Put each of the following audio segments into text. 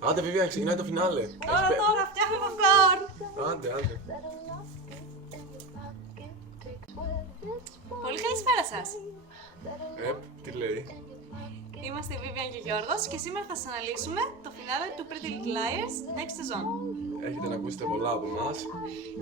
Άντε, Vivian, ξεκινάει το φινάλε. Τώρα φτιάχνω popcorn. Άντε. Πολύ καλησπέρα σας. Τι λέει. Είμαστε η Vivian και ο Γιώργος και σήμερα θα σας αναλύσουμε το φινάλε του Pretty Little Liars next season. Έχετε να ακούσετε πολλά από εμάς.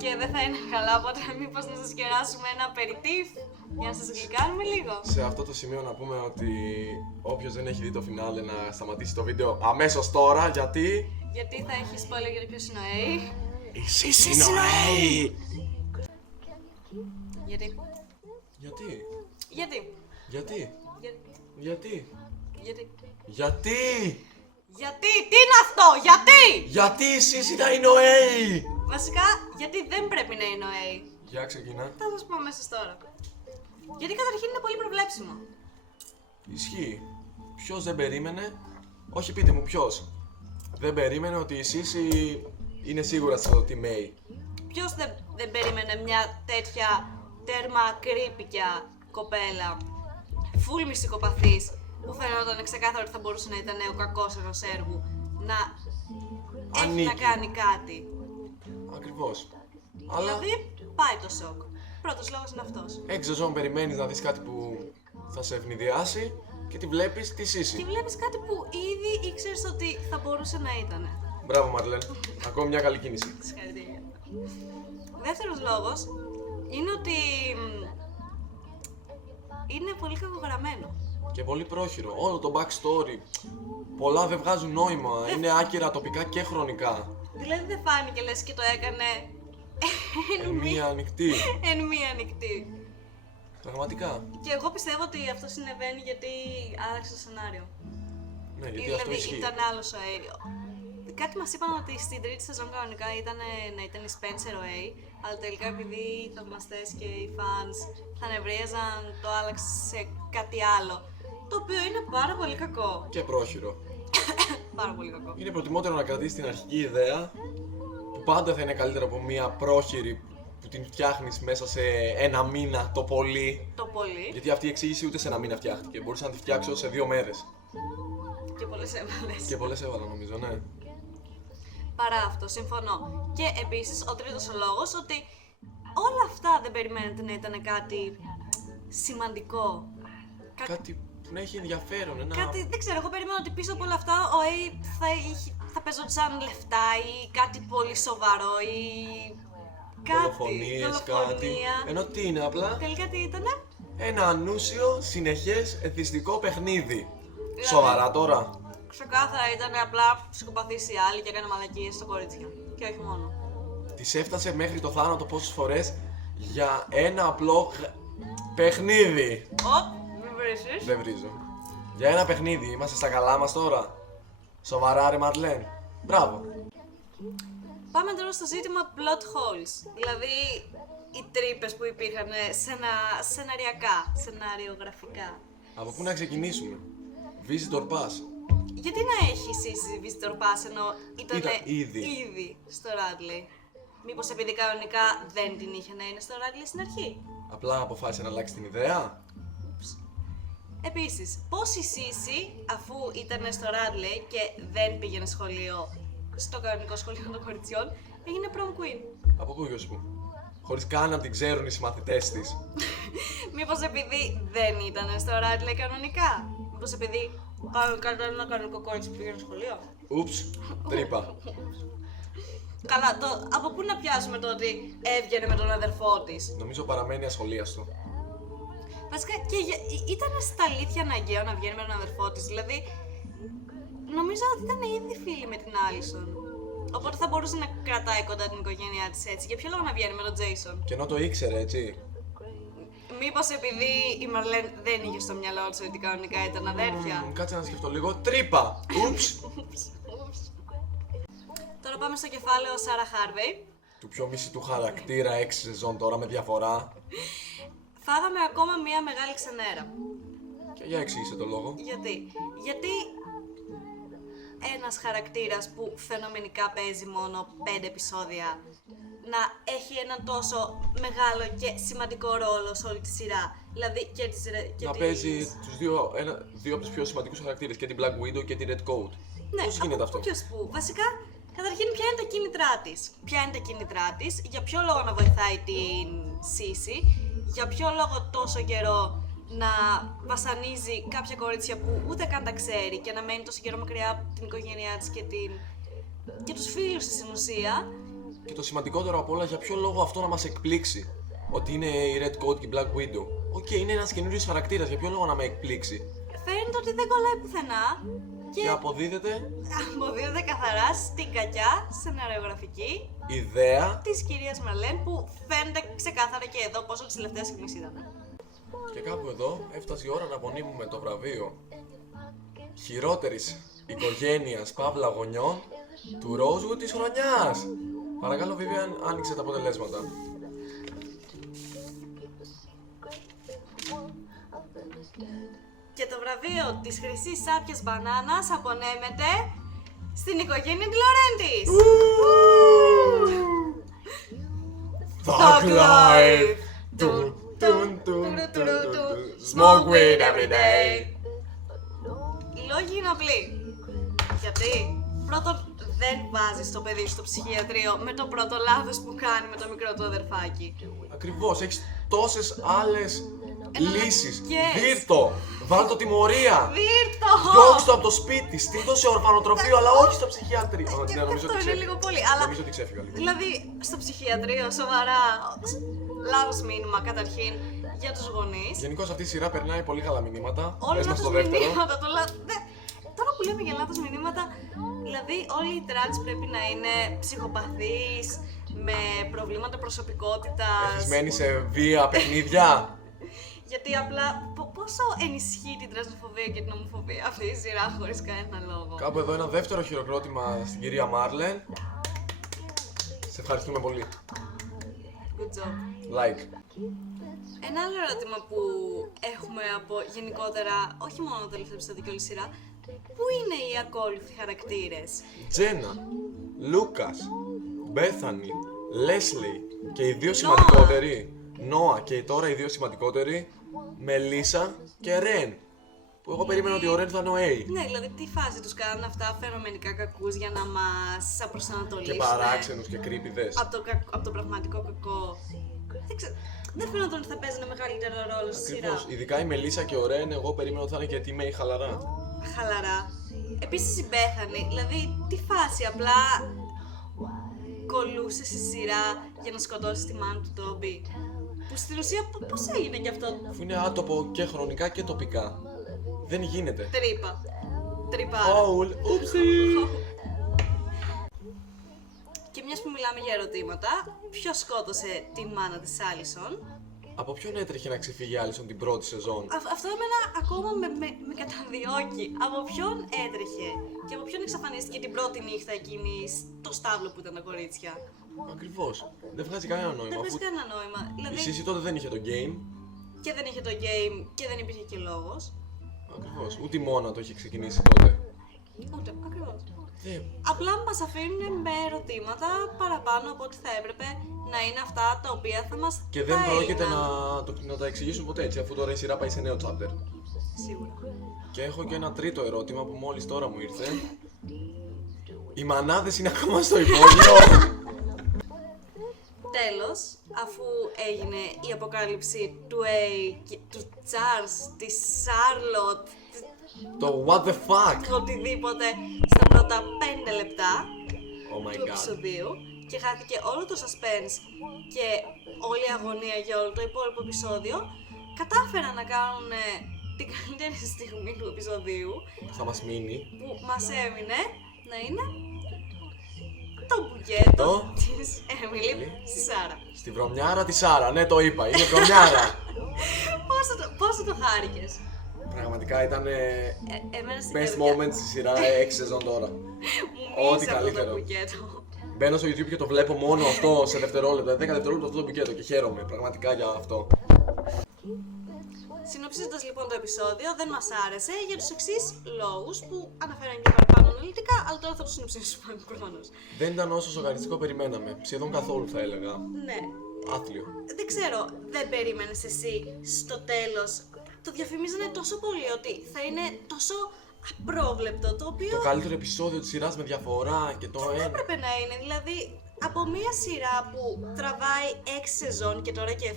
Και δεν θα είναι καλά, οπότε μήπως να σας κεράσουμε ένα aperitif για να σας γλυκάνουμε λίγο. Σε αυτό το σημείο να πούμε ότι όποιος δεν έχει δει το φινάλε να σταματήσει το βίντεο αμέσως τώρα, γιατί Γιατί θα έχει spoiler για το ποιος είναι ο A. η Sissy είναι ο A. Γιατί. Γιατί. Γιατί. Γιατί, τι είναι αυτό, Γιατί η Sissy θα είναι ο A. Βασικά, γιατί δεν πρέπει να είναι ο A. Για ξεκινά. Θα σας πω αμέσως τώρα. Γιατί καταρχήν είναι πολύ προβλέψιμο. Ισχύει. Ποιος δεν περίμενε, όχι πείτε μου ποιος, δεν περίμενε ότι η Sissy είναι σίγουρα στο Team A. Ποιος δεν περίμενε μια τέτοια τέρμα κρύπικια κοπέλα, full μυστικοπαθής, που φαινόταν ξεκάθαρο ότι θα μπορούσε να ήταν ο κακός ενός έργου, να έχει Ανήκει. να κάνει κάτι. Ακριβώς. Αλλά Δηλαδή, πάει το σοκ. Πρώτος λόγος είναι αυτός. 6 σεζόν περιμένεις να δεις κάτι που θα σε ευνηδιάσει και τη βλέπεις τη Και Sissy. βλέπεις κάτι που ήδη ήξερες ότι θα μπορούσε να ήταν. Μπράβο Μαρλέν, ακόμη μια καλή κίνηση. Συγχαρητήρια. Δεύτερος λόγος είναι ότι είναι πολύ κακογραμμένο. Και πολύ πρόχειρο, όλο το backstory, πολλά δεν βγάζουν νόημα, είναι άκυρα τοπικά και χρονικά. Δηλαδή δεν φάνηκε λες και το έκανε Μία ανοιχτή, εν μία νυχτή. πραγματικά. Και εγώ πιστεύω ότι αυτό συνεβαίνει γιατί άλλαξε το σενάριο. Ναι, γιατί αυτό Δηλαδή ισχύει. ήταν άλλος ο A. Κάτι μας είπαν ότι στην τρίτη σεζόν κανονικά ήταν να ήταν η Spencer ο A, αλλά τελικά επειδή οι θαυμαστές και οι fans θα νευρίαζαν, το άλλαξε σε κάτι άλλο. Το οποίο είναι πάρα πολύ κακό. Και πρόχειρο. Πάρα πολύ κακό. Είναι προτιμότερο να κρατήσεις την αρχική ιδέα, που πάντα θα είναι καλύτερα από μία πρόχειρη που την φτιάχνεις μέσα σε ένα μήνα το πολύ. Το πολύ. Γιατί αυτή η εξήγηση ούτε σε ένα μήνα φτιάχτηκε. Μπορούσα να τη φτιάξω σε 2 μέρες. Και πολλές έβαλες. Και πολλές έβαλα νομίζω, ναι. Παρά αυτό, συμφωνώ. Και επίσης, ο τρίτος ο λόγος ότι όλα αυτά δεν περιμένετε να ήταν κάτι σημαντικό. Κάτι που να έχει ενδιαφέρον, ένα... Κάτι, δεν ξέρω, εγώ περίμενα ότι πίσω από όλα αυτά ο A θα παίζονταν λεφτά ή κάτι πολύ σοβαρό ή κάτι. Δολοφονίες, κάτι. Ενώ τι είναι απλά Τελικά τι ήτανε? ένα ανούσιο, συνεχές, εθιστικό παιχνίδι. Δηλαδή- Σοβαρά τώρα. Ξεκάθαρα ήταν απλά ψυχοπαθής οι άλλοι και έκανε μαλακίες στα κορίτσια. Και όχι μόνο. Της έφτασε μέχρι το θάνατο πόσες φορές για ένα απλό παιχνίδι. Μην βρίσκεις. Δεν βρίζω. Για ένα παιχνίδι, είμαστε στα καλά μας τώρα. Σοβαρά ρε Μαρλέν. Μπράβο. Πάμε τώρα στο ζήτημα plot holes. Δηλαδή οι τρύπες που υπήρχαν σεναριογραφικά. Από πού να ξεκινήσουμε. Visitor Pass. Γιατί να έχει Sissy Visitor Pass ενώ ήταν ήδη. στο Radley? Μήπως επειδή κανονικά δεν την είχε να είναι στο Radley στην αρχή? Απλά αποφάσισε να αλλάξει την ιδέα. Επίσης, πώς η Sissy, αφού ήταν στο Radley και δεν πήγαινε σχολείο, στο κανονικό σχολείο των κοριτσιών, έγινε prom queen? Από πού γιος μου. Χωρίς καν να την ξέρουν οι συμμαθητές της. Μήπως επειδή δεν ήταν στο Radley κανονικά? Μήπως επειδή κανονικά ήταν ένα κανονικό κορίτσι που πήγαινε σχολείο? Ούψ, τρύπα. Καλά, από πού να πιάσουμε το ότι έβγαινε με τον αδερφό της? Νομίζω παραμένει ασχολίαστο. Βασικά και ήταν στα αλήθεια αναγκαίο να βγαίνει με τον αδερφό της, δηλαδή νομίζω ότι ήταν ήδη φίλη με την Άλισον. Οπότε θα μπορούσε να κρατάει κοντά την οικογένειά της έτσι. Για ποιο λόγο να βγαίνει με τον Τζέισον? Και ενώ το ήξερε, έτσι. Μήπως επειδή η Μαρλέν δεν είχε στο μυαλό της ότι κανονικά ήταν αδέρφια? Κάτσε να σκεφτώ λίγο. Τρύπα! Ούψ! Τώρα πάμε στο κεφάλαιο Σάρα Χάρβεϊ. Του πιο μισή χαρακτήρα 6 σεζόν τώρα με διαφορά. Φάγαμε ακόμα μία μεγάλη ξενέρα. Και για εξήγησε το λόγο. Γιατί ένας χαρακτήρας που φαινομενικά παίζει μόνο 5 επεισόδια να έχει έναν τόσο μεγάλο και σημαντικό ρόλο σε όλη τη σειρά. Δηλαδή και να παίζει τους δύο από τους πιο σημαντικούς χαρακτήρες, και την Black Widow και την Red Coat. Ναι, Πώς γίνεται αυτό? Ποιος που. Βασικά, καταρχήν, ποια είναι τα κίνητρά της. Ποια είναι τα κίνητρά της, για ποιο λόγο να βοηθάει την Σύση, για ποιο λόγο τόσο καιρό να βασανίζει κάποια κορίτσια που ούτε καν τα ξέρει και να μένει τόσο καιρό μακριά από την οικογένειά της και τους φίλους της στην ουσία. Και το σημαντικότερο απ' όλα, για ποιο λόγο αυτό να μας εκπλήξει. Ότι είναι η Red Coat και η Black Widow. Οκ, είναι ένας καινούριος χαρακτήρας, για ποιο λόγο να με εκπλήξει. Φαίνεται ότι δεν κολλάει πουθενά Και αποδίδεται αποδίδεται καθαρά στην κακιά σεναριογραφική ιδέα. της κυρίας Μαρλέν, που φαίνεται ξεκάθαρα και εδώ πόσο τις τελευταίες στιγμές ήταν. Και κάπου εδώ έφτασε η ώρα να απονείμουμε το βραβείο χειρότερης οικογένειας παύλα γονιών του Rosewood της χρονιάς. Παρακαλώ, Vivian, άνοιξε τα αποτελέσματα. Και το βραβείο της χρυσής σάπιας μπανάνας απονέμεται στην οικογένεια Ντελορέντης. Thug life. Smoke weed every day. Οι λόγοι είναι απλοί. Γιατί πρώτον δεν βάζεις το παιδί στο ψυχιατρίο με το πρώτο λάθος που κάνει με το μικρό του αδερφάκι. Ακριβώς, έχεις τόσες άλλες λύσεις. Εναλλακτικές. Δίρτο, βάλ' το τιμωρία. Δίρτο! Διώξ' το από το σπίτι, στείλ' το σε ορφανοτροφείο, αλλά όχι στο ψυχιατρίο. Και Ναι, νομίζω αυτό ότι είναι ξέφυγα. λίγο πολύ. Αλλά Νομίζω ότι ξέφυγα λίγο. δηλαδή στο ψυχιατρίο, σοβαρά. Λάθος μήνυμα καταρχήν για τους γονείς. Γενικώς αυτή η σειρά περνάει πολύ καλά μηνύματα. Όλα Πες μας λάθος το δεύτερο. μηνύματα. Τώρα που λέμε για λάθος μηνύματα, δηλαδή όλοι οι τρανς πρέπει να είναι ψυχοπαθείς, με προβλήματα προσωπικότητας. Εθισμένοι σε βία, παιχνίδια. Γιατί απλά πόσο ενισχύει την τρανσφοβία και την ομοφοβία αυτή η σειρά χωρίς κανένα λόγο. Κάπου εδώ ένα δεύτερο χειροκρότημα στην κυρία Μάρλεν. Σε ευχαριστούμε πολύ. Good job. Like. Ένα άλλο ερώτημα που έχουμε από γενικότερα, όχι μόνο το τελευταίο επεισόδιο και όλη η σειρά, πού είναι οι ακόλουθοι χαρακτήρες? Τζένα, Λούκας, Μπέθανη, Λέσλι και οι δύο σημαντικότεροι, Νόα και τώρα οι δύο σημαντικότεροι, Μελίσσα και Ρεν. Που εγώ περίμενα ότι ο Ρεν θα είναι ο A. Ναι, δηλαδή τι φάση τους κάνουν αυτά φαινομενικά κακούς για να μας Και απροσανατολίσουν παράξενους και κρύπηδες. από το πραγματικό κακό. Δεν ξέρω, δεν φαίνονταν ότι θα παίζει ένα μεγαλύτερο ρόλο στη σειρά. Ακριβώς. Ειδικά η Μελίσσα και ο Ρεν, εγώ περίμενα ότι θα είναι και teammate χαλαρά. Χαλαρά. Επίσης η Μπέθανη, δηλαδή τι φάση, απλά κολούσε στη σειρά για να σκοτώσει τη μάνα του Τόμπι. Που στην ουσία πώς έγινε κι αυτό? Αφού είναι άτομο και χρονικά και τοπικά. Δεν γίνεται. Τρύπα. Τρύπα. Φαουλ, ούψι. Και μιας που μιλάμε για ερωτήματα, ποιος σκότωσε τη μάνα της Άλισον? Από ποιον έτρεχε να ξεφύγει η Άλισον την πρώτη σεζόν? Αυτό εμένα ακόμα με καταδιώκει. Από ποιον έτρεχε και από ποιον εξαφανίστηκε την πρώτη νύχτα εκείνη στο στάβλο που ήταν τα κορίτσια? Ακριβώς. Δεν βγάζει κανένα Δεν νόημα. παίζει Αφού κανένα νόημα. η Δηλαδή Σύση τότε δεν είχε το game. και δεν είχε το game και δεν υπήρχε και λόγος. Ακριβώς. Ούτε η Μόνα το είχε ξεκινήσει τότε. Ούτε, ακριβώς. Δεν. Απλά μας αφήνουν με ερωτήματα παραπάνω από ό,τι θα έπρεπε να είναι αυτά τα οποία θα μας Και δεν τα πρόκειται έγιναν. να τα εξηγήσουν ποτέ έτσι, αφού τώρα η σειρά πάει σε νέο chapter. Σίγουρα. Και έχω και ένα τρίτο ερώτημα που μόλις τώρα μου ήρθε. Οι μανάδες είναι ακόμα στο υπόγειο. Τέλος, αφού έγινε η αποκάλυψη του A, του Charles, της Charlotte, Το what the fuck. του οτιδήποτε στα πρώτα 5 λεπτά Oh my του god. επεισοδίου και χάθηκε όλο το suspense και όλη η αγωνία για όλο το υπόλοιπο επεισόδιο, κατάφεραν να κάνουν την καλύτερη στιγμή του επεισοδίου Θα μας μείνει. που μας έμεινε να είναι το μπουκέτο της Έμιλι στη Σάρα. Στη βρωμιάρα τη Σάρα, ναι το είπα, είναι βρωμιάρα. Πόσο το χάρηκες? Πραγματικά ήταν Εμένα στην best καρδιά moment στη σειρά 6 σεζόν τώρα. μου ό,τι μίλησε αυτό το καλύτερο. μπουκέτο. Μπαίνω στο YouTube και το βλέπω μόνο αυτό σε δευτερόλεπτα, 10 δευτερόλεπτα αυτό το μπουκέτο και χαίρομαι πραγματικά για αυτό. Συνοψίζοντας λοιπόν το επεισόδιο, δεν μας άρεσε για τους εξής λόγους που αναφέραν και παραπάνω αναλυτικά, αλλά τώρα θα το συνοψίσουμε προφανώς. Δεν ήταν όσο σοκαριστικό περιμέναμε. Σχεδόν καθόλου θα έλεγα. Ναι. Άθλιο. Δεν ξέρω, δεν περίμενες εσύ στο τέλος. Το διαφημίζανε τόσο πολύ ότι θα είναι τόσο απρόβλεπτο, το οποίο Το καλύτερο επεισόδιο της σειράς με διαφορά και το δεν ένα. έπρεπε να είναι. Δηλαδή, από μία σειρά που τραβάει 6 σεζόν και τώρα και 7,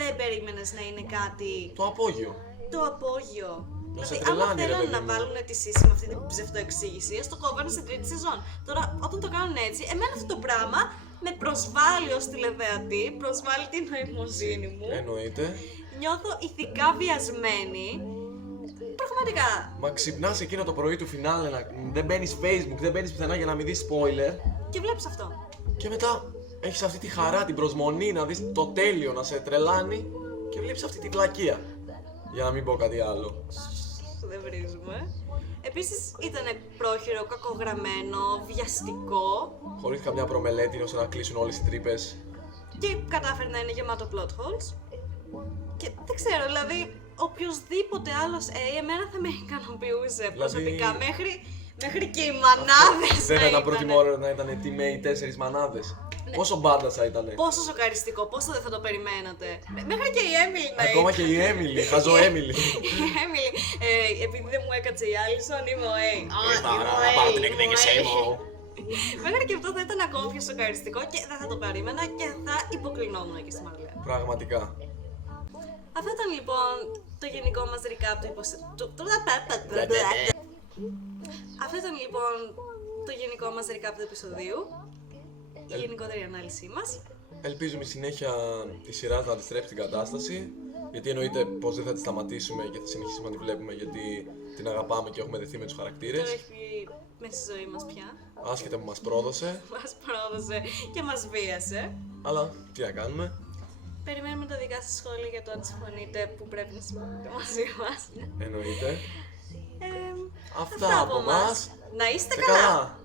δεν περίμενες να είναι κάτι Το απόγειο. το απόγειο. Να σε Δηλαδή, άμα τρελάνει, ρε θέλανε παιδί να μου. βάλουν τη Σύση με αυτή την ψευτοεξήγηση, ας το κόβανε στην τρίτη σεζόν. Τώρα, όταν το κάνουν έτσι, εμένα αυτό το πράγμα με προσβάλλει ως τηλεθεατή, προσβάλλει την νοημοσύνη μου. Εννοείται. Νιώθω ηθικά βιασμένη. Πραγματικά. Μα ξυπνάς εκείνο το πρωί του φινάλε, δεν μπαίνεις Facebook, δεν μπαίνεις πουθενά για να μην δεις spoiler. Και βλέπεις αυτό. Και μετά έχεις αυτή τη χαρά, την προσμονή να δεις το τέλειο να σε τρελάνει και βλέπεις αυτή τη βλακεία. Για να μην πω κάτι άλλο. Δεν βρίζουμε. Επίσης ήταν πρόχειρο, κακογραμμένο, βιαστικό Χωρίς καμιά προμελέτη ώστε να κλείσουν όλες οι τρύπες. και κατάφερε να είναι γεμάτο plot holes. Και δεν ξέρω, δηλαδή οποιοδήποτε άλλος εμένα θα με ικανοποιούσε προσωπικά μέχρι και οι μανάδες Δεν να θα ήταν ήταν. προτιμότερο να ήταν team οι 4 μανάδες. Πόσο μπάντα θα ήταν. Πόσο σοκαριστικό, πόσο δεν θα το περιμένατε. Μέχρι και η Έμιλι να Ακόμα ήταν. και η Έμιλι, χαζό Έμιλι. Η Έμιλι, επειδή δεν μου έκατσε η Άλισον, είμαι ο A. Να πάρω την εκδίκησή μου. Μέχρι και αυτό θα ήταν ακόμα πιο σοκαριστικό και δεν θα το περίμενα και θα υποκλεινόμουν και στη Μαρλένα. Πραγματικά. Αυτό ήταν λοιπόν το γενικό μας recap του Αυτό ήταν λοιπόν το γενικό μας recap του επεισοδίου. Η γενικότερη ανάλυση μας. Ελπίζουμε η συνέχεια τη σειρά να αντιστρέψει την κατάσταση. Γιατί εννοείται πως δεν θα τη σταματήσουμε και θα συνεχίσουμε να τη βλέπουμε γιατί την αγαπάμε και έχουμε δεθεί με τους Τώρα χαρακτήρες. έχει μέσα στη ζωή μας πια. Άσχετα που μας πρόδωσε. Μας πρόδωσε και μας βίασε. Αλλά τι να κάνουμε. Περιμένουμε τα δικά σας σχόλια για το αν συμφωνείτε που πρέπει να συμφωνείτε μαζί μας. Εννοείται. Ε, Αυτά από μας. μας. Να είστε Και καλά. καλά.